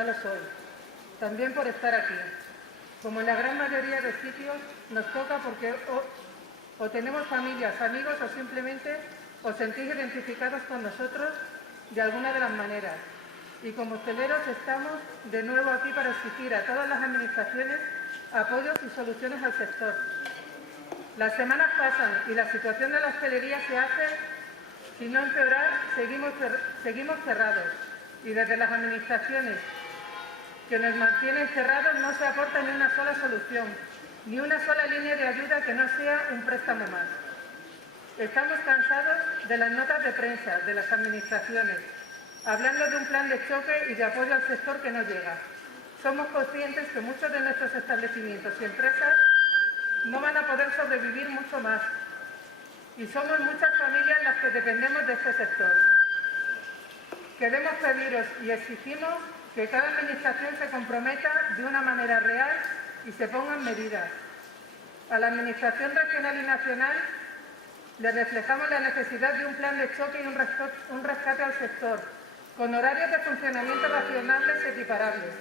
no lo soy, también por estar aquí. Como en la gran mayoría de sitios, nos toca porque o tenemos familias, amigos o simplemente os sentís identificados con nosotros de alguna de las maneras. Y como hosteleros estamos de nuevo aquí para exigir a todas las administraciones apoyos y soluciones al sector. Las semanas pasan y la situación de la hostelería se hace, si no empeorar, seguimos cerrados. Y desde las administraciones que nos mantienen cerrados no se aporta ni una sola solución, ni una sola línea de ayuda que no sea un préstamo más. Estamos cansados de las notas de prensa de las administraciones, hablando de un plan de choque y de apoyo al sector que no llega. Somos conscientes que muchos de nuestros establecimientos y empresas no van a poder sobrevivir mucho más. Y somos muchas familias las que dependemos de este sector. Queremos pediros y exigimos que cada administración se comprometa de una manera real y se pongan medidas. A la Administración regional y nacional le reflejamos la necesidad de un plan de choque y un rescate al sector, con horarios de funcionamiento racionales equiparables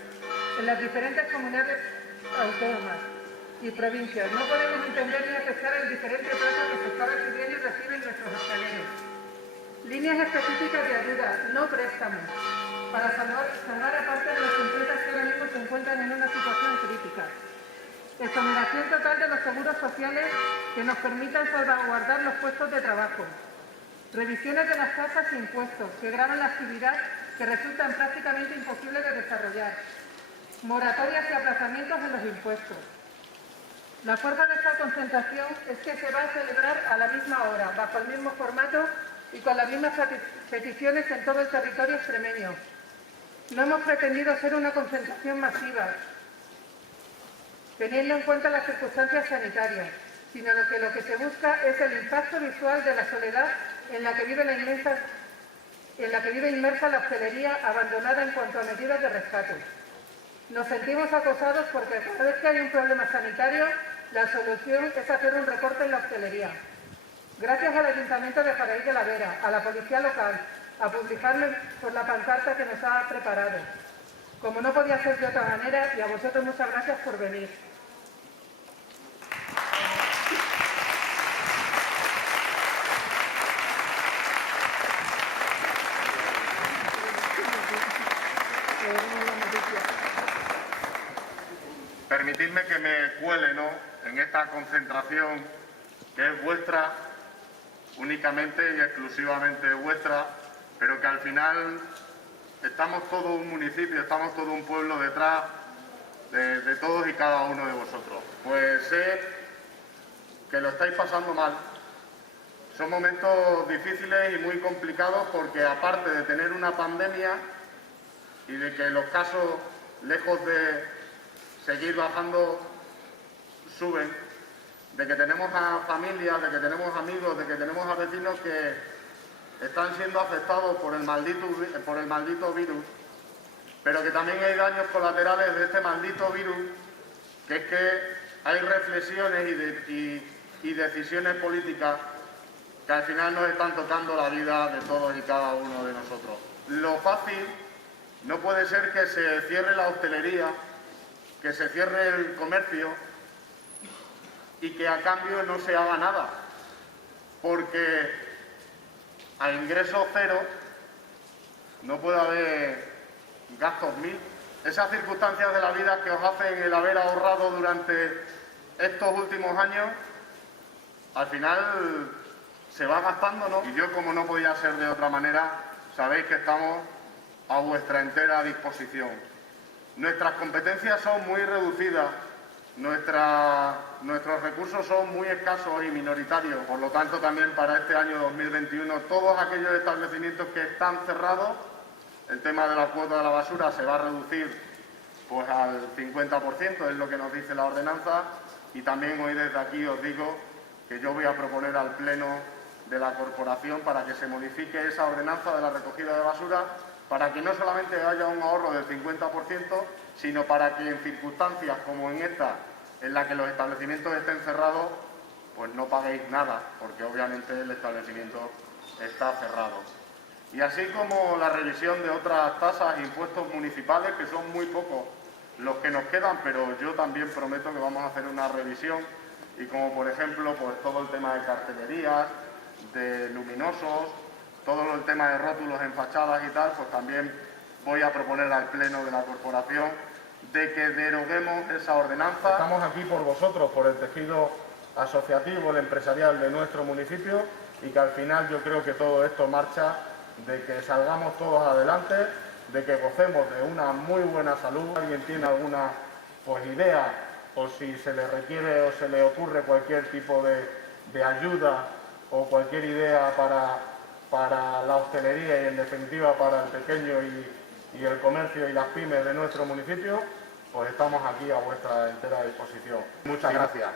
en las diferentes comunidades autónomas y provincias. No podemos entender ni aceptar el diferente trato que se está recibiendo y reciben nuestros hosteleros. Líneas específicas de ayuda, no préstamos, para salvar a parte de las empresas que ahora mismo se encuentran en una situación crítica. Exoneración total de los seguros sociales que nos permitan salvaguardar los puestos de trabajo. Revisiones de las tasas e impuestos que gravan la actividad que resultan prácticamente imposibles de desarrollar. Moratorias y aplazamientos en los impuestos. La fuerza de esta concentración es que se va a celebrar a la misma hora, bajo el mismo formato y con las mismas peticiones en todo el territorio extremeño. No hemos pretendido ser una concentración masiva, teniendo en cuenta las circunstancias sanitarias, sino que lo que se busca es el impacto visual de la soledad en la que vive inmersa la hostelería abandonada en cuanto a medidas de rescate. Nos sentimos acosados porque cada vez que hay un problema sanitario, la solución es hacer un recorte en la hostelería. Gracias al Ayuntamiento de Jaraíz de la Vera, a la Policía Local, a publicarlo por la pancarta que nos ha preparado. Como no podía ser de otra manera, y a vosotros muchas gracias por venir. Permitidme que me cuele, ¿no?, en esta concentración que es vuestra, únicamente y exclusivamente vuestra, pero que al final estamos todo un municipio, estamos todo un pueblo detrás de todos y cada uno de vosotros. Pues sé que lo estáis pasando mal. Son momentos difíciles y muy complicados porque, aparte de tener una pandemia y de que los casos, lejos de seguir bajando, suben, de que tenemos a familias, de que tenemos amigos, de que tenemos a vecinos que están siendo afectados por el maldito virus, pero que también hay daños colaterales de este maldito virus, que es que hay reflexiones y decisiones políticas que al final nos están tocando la vida de todos y cada uno de nosotros. Lo fácil no puede ser que se cierre la hostelería, que se cierre el comercio y que a cambio no se haga nada, porque a ingreso cero no puede haber gastos mil. Esas circunstancias de la vida que os hacen el haber ahorrado durante estos últimos años, al final se va gastando, ¿no? Y yo, como no podía ser de otra manera, sabéis que estamos a vuestra entera disposición. Nuestras competencias son muy reducidas, nuestros recursos son muy escasos y minoritarios. Por lo tanto, también para este año 2021, todos aquellos establecimientos que están cerrados, el tema de la cuota de la basura se va a reducir pues al 50%, es lo que nos dice la ordenanza. Y también hoy desde aquí os digo que yo voy a proponer al Pleno de la Corporación para que se modifique esa ordenanza de la recogida de basura, para que no solamente haya un ahorro del 50%, sino para que en circunstancias como en esta, en la que los establecimientos estén cerrados, pues no paguéis nada, porque obviamente el establecimiento está cerrado. y así como la revisión de otras tasas e impuestos municipales, que son muy pocos los que nos quedan, pero yo también prometo que vamos a hacer una revisión, y como por ejemplo pues todo el tema de cartelerías, de luminosos, todo el tema de rótulos en fachadas y tal, pues también voy a proponer al Pleno de la Corporación de que deroguemos esa ordenanza. Estamos aquí por vosotros, por el tejido asociativo, el empresarial de nuestro municipio, y que al final yo creo que todo esto marcha de que salgamos todos adelante, de que gocemos de una muy buena salud. ¿Alguien tiene alguna idea, o si se le requiere o se le ocurre cualquier tipo de ayuda o cualquier idea para la hostelería y en definitiva para el pequeño y el comercio y las pymes de nuestro municipio, pues estamos aquí a vuestra entera disposición. Muchas gracias.